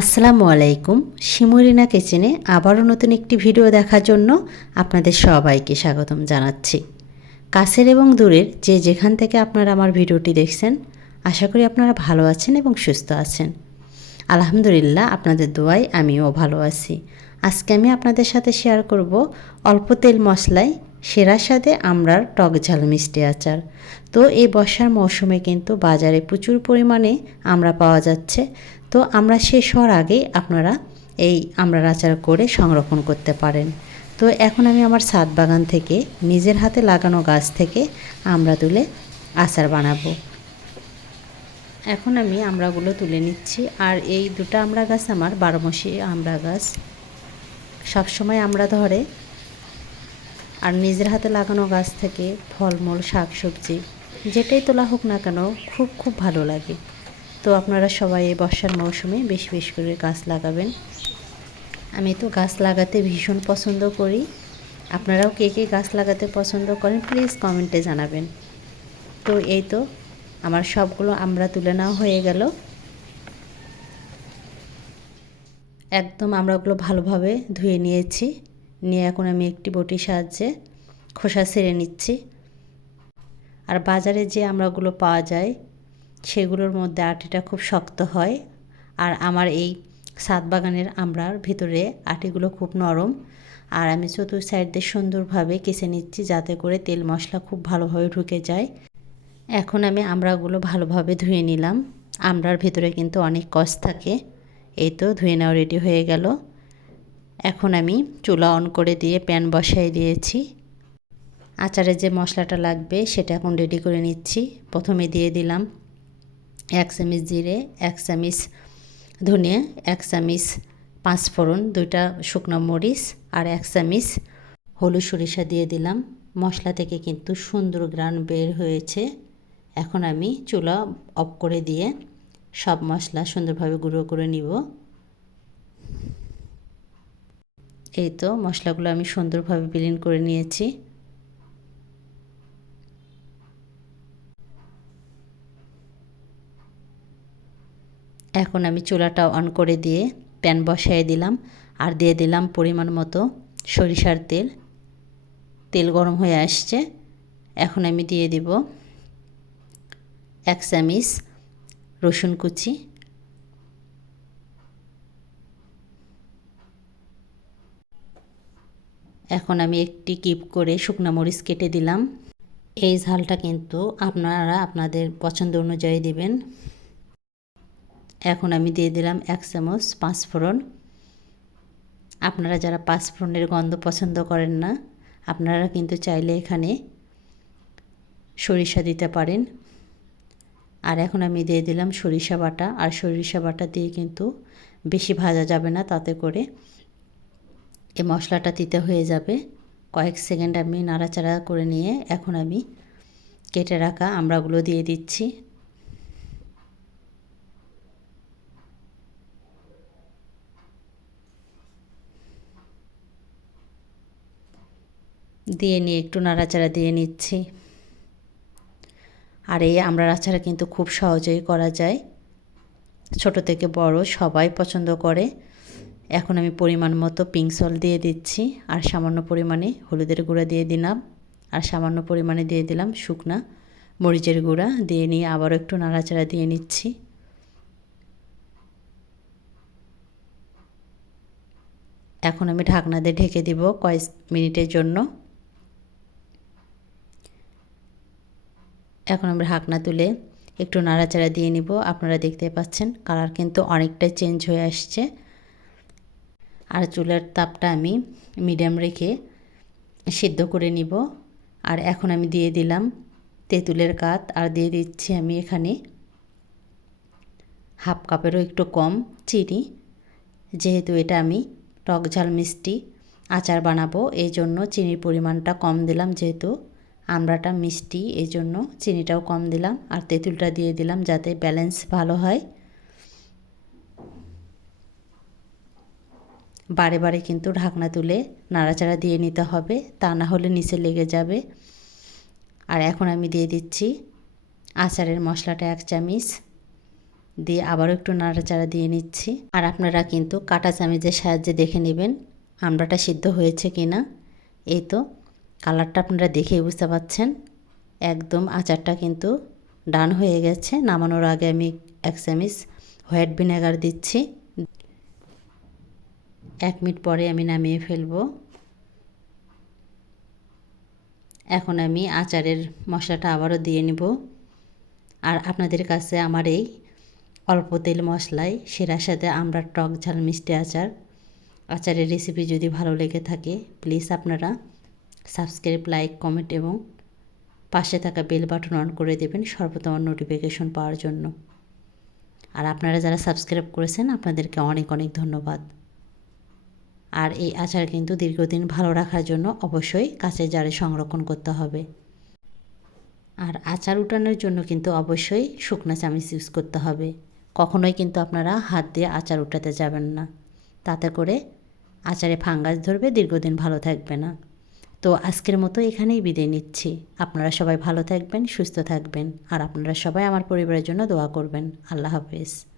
আসসালামু আলাইকুম। শিমুরিনা কিচেনে আবারও নতুন একটি ভিডিও দেখার জন্য আপনাদের সবাইকে স্বাগতম জানাচ্ছি। কাছের এবং দূরের যে যেখান থেকে আপনারা আমার ভিডিওটি দেখছেন, আশা করি আপনারা ভালো আছেন এবং সুস্থ আছেন। আলহামদুলিল্লাহ, আপনাদের দোয়ায় আমিও ভালো আছি। আজকে আমি আপনাদের সাথে শেয়ার করব অল্প তেল মশলায় সেরার সাথে আমরার টক ঝাল মিষ্টি আচার। তো এই বর্ষার মৌসুমে কিন্তু বাজারে প্রচুর পরিমাণে আমরা পাওয়া যাচ্ছে। তো আমরা শেষ হওয়ার আগেই আপনারা এই আমড়ার আচার করে সংরক্ষণ করতে পারেন। তো এখন আমি আমার ছাদ বাগান থেকে নিজের হাতে লাগানো গাছ থেকে আমরা তুলে আচার বানাবো। এখন আমি আমড়াগুলো তুলে নিচ্ছি আর এই দুটো আমড়া গাছ আমার বারোমাসি আমড়া গাছ। সবসময় আমরা ধরে। আর নিজের হাতে লাগানো গাছ থেকে ফলমূল, শাকসবজি, যেটাই তোলা হোক না কেন, খুব খুব ভালো লাগে। তো আপনারা সবাই এই বর্ষার মৌসুমে বেশি বেশি করে গাছ লাগাবেন। আমি তো গাছ লাগাতে ভীষণ পছন্দ করি। আপনারাও কে কে গাছ লাগাতে পছন্দ করেন প্লিজ কমেন্টে জানাবেন। তো এই তো, আমার সবগুলো আমরা তুলে নেওয়া হয়ে গেল। একদম আমরাগুলো ভালোভাবে ধুয়ে নিয়েছি। নিয়ে এখন আমি একটি বটির সাহায্যে খোসা ছেড়ে নিচ্ছি। আর বাজারে যে আমরাগুলো পাওয়া যায় সেগুলোর মধ্যে আটিটা খুব শক্ত হয়। আর আমার এই সাত বাগানের আমড়ার ভিতরে আটিগুলো খুব নরম। আর আমি চতুর সাইড দিয়ে সুন্দরভাবে কেসে নিচ্ছি যাতে করে তেল মশলা খুব ভালোভাবে ঢুকে যায়। এখন আমি আমড়াগুলো ভালোভাবে ধুয়ে নিলাম। আমড়ার ভিতরে কিন্তু অনেক কষ থাকে। এই তো ধুয়ে নেওয়া রেডি হয়ে গেল। এখন আমি চুলা অন করে দিয়ে প্যান বসাই দিয়েছি। আচারে যে মশলাটা লাগবে সেটা এখন রেডি করে নিচ্ছি। প্রথমে দিয়ে দিলাম এক চামিচ জিরে, এক চামিচ ধনিয়া, এক চামিচ পাঁচফোড়ন, দুইটা শুকনো মরিচ আর এক চামিচ হলুদ সরিষা দিয়ে দিলাম। মশলা থেকে কিন্তু সুন্দর গ্রান বের হয়েছে। এখন আমি চুলা অফ করে দিয়ে সব মশলা সুন্দরভাবে গুঁড়ো করে নিব। এই তো মশলাগুলো আমি সুন্দরভাবে বিলীন করে নিয়েছি। এখন আমি চুলাটা অন করে দিয়ে প্যান বসাই দিলাম আর দিয়ে দিলাম পরিমাণ মতো সরিষার তেল। তেল গরম হয়ে আসছে। এখন আমি দিয়ে দিব এক চামিচ রসুন কুচি। এখন আমি একটি কিপ করে শুকনো মরিচ কেটে দিলাম। এই ঝালটা কিন্তু আপনারা আপনাদের পছন্দ অনুযায়ী দিবেন। এখন আমি দিয়ে দিলাম এক চামচ পাঁচফোড়ন। আপনারা যারা পাঁচফোড়নের গন্ধ পছন্দ করেন না, আপনারা কিন্তু চাইলে এখানে সরিষা দিতে পারেন। আর এখন আমি দিয়ে দিলাম সরিষা বাটা। আর সরিষা বাটা দিয়ে কিন্তু বেশি ভাজা যাবে না তাতে করে। এ মশলাটা দিতে হয়ে যাবে। কয়েক সেকেন্ড আমি নাড়াচাড়া করে নিয়ে এখন আমি কেটে রাখা আমড়াগুলো দিয়ে দিচ্ছি। দিয়ে নিয়ে একটু নাড়াচাড়া দিয়ে নিচ্ছি। আর এই আমরা আচার কিন্তু খুব সহজেই করা যায়। ছোট থেকে বড় সবাই পছন্দ করে। এখন আমি পরিমাণ মতো পিঙ্ক দিয়ে দিচ্ছি আর সামান্য পরিমাণে হলুদের গুঁড়া দিয়ে দিলাম। আর সামান্য পরিমাণে দিয়ে দিলাম শুকনা মরিচের গুঁড়া দিয়ে নিয়ে আবারও একটু নাড়াচাড়া দিয়ে নিচ্ছি। এখন আমি ঢাকনা দিয়ে ঢেকে দিব কয়েক মিনিটের জন্য। এখন আমরা ঢাকনা তুলে একটু নাড়াচাড়া দিয়ে নিব। আপনারা দেখতে পাচ্ছেন কালার কিন্তু অনেকটাই চেঞ্জ হয়ে আসছে। আর চুলার তাপটা আমি মিডিয়াম রেখে সিদ্ধ করে নিব। আর এখন আমি দিয়ে দিলাম তেঁতুলের কাত। আর দিয়ে দিচ্ছি আমি এখানে হাফ কাপেরও একটু কম চিনি। যেহেতু এটা আমি টক ঝাল মিষ্টি আচার বানাবো, এই জন্য চিনির পরিমাণটা কম দিলাম যেহেতু। আমড়াটা মিষ্টি এই জন্য চিনিটাও কম দিলাম আর তেঁতুলটা দিয়ে দিলাম যাতে ব্যালেন্স ভালো হয়। বারে বারে কিন্তু ঢাকনা তুলে নাড়াচাড়া দিয়ে নিতে হবে, তা না হলে নিচে লেগে যাবে। আর এখন আমি দিয়ে দিচ্ছি আচারের মশলাটা এক চামিচ। দিয়ে আবারও একটু নাড়াচাড়া দিয়ে নিচ্ছি। আর আপনারা কিন্তু কাটা চামিচের সাহায্যে দেখে নেবেন আমড়াটা সিদ্ধ হয়েছে কি না এই তো। কালারটা আপনারা দেখেই বুঝতে পাচ্ছেন। একদম আচারটা কিন্তু ডান হয়ে গেছে। নামানোর আগে আমি এক চামিচ হোয়াইট ভিনেগার দিচ্ছি। এক মিনিট পরে আমি নামিয়ে ফেলব। এখন আমি আচারের মশলাটা আবারও দিয়ে নিব। আর আপনাদের কাছে আমার এই অল্প তেল মশলায় সেরার সাথে আমরা টক ঝাল মিষ্টি আচার, আচারের রেসিপি যদি ভালো লেগে থাকে প্লিজ আপনারা সাবস্ক্রাইব, লাইক, কমেন্ট এবং পাশে থাকা বেল বাটন অন করে দেবেন সর্বপ্রথম নোটিফিকেশন পাওয়ার জন্য। আর আপনারা যারা সাবস্ক্রাইব করেছেন, আপনাদেরকে অনেক অনেক ধন্যবাদ। আর এই আচার কিন্তু দীর্ঘদিন ভালো রাখার জন্য অবশ্যই কাঁচের জারে সংরক্ষণ করতে হবে। আর আচার উঠানোর জন্য কিন্তু অবশ্যই শুকনা চামিচ ইউজ করতে হবে। কখনোই কিন্তু আপনারা হাত দিয়ে আচার উঠাতে যাবেন না। তাতে করে আচারে ফাঙ্গাস ধরবে, দীর্ঘদিন ভালো থাকবে না। তো আজকের মতো এখানেই বিদায় নিচ্ছি। আপনারা সবাই ভালো থাকবেন, সুস্থ থাকবেন, আর আপনারা সবাই আমার পরিবারের জন্য দোয়া করবেন। আল্লাহ হাফেজ।